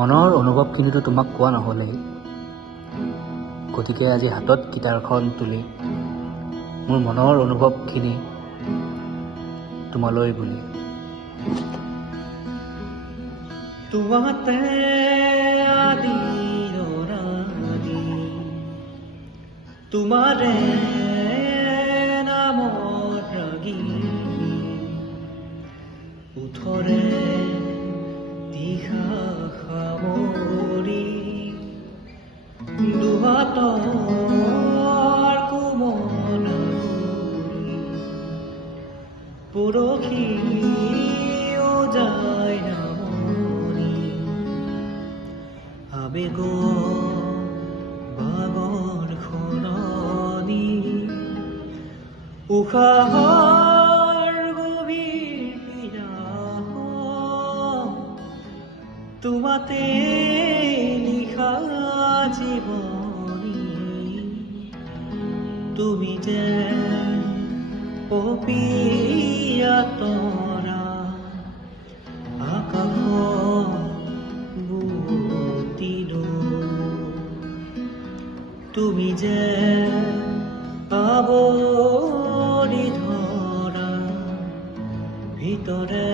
মনৰ অনুভৱখিনিতো তোমাক কোৱা নহ'লে, গতিকে আজি হাতত গীটাৰখন তুলি মোৰ মনৰ অনুভৱখিনি তোমালৈ বুলি। তোমাতে আদি তোমাৰে নামৰ ৰাগী উঠৰে দিশা সামৰি দুহাতৰ কোমল পৰহিও যায় নামনি আবেগ বাগৰ সলনি উশাহৰ গভীৰ বিৰাহ তোমাতে লিখা জীৱনী তুমি যে পপীয়া তৰা আকাশত বুটিলো তুমি যে আৱৰি ধৰা ভিতৰে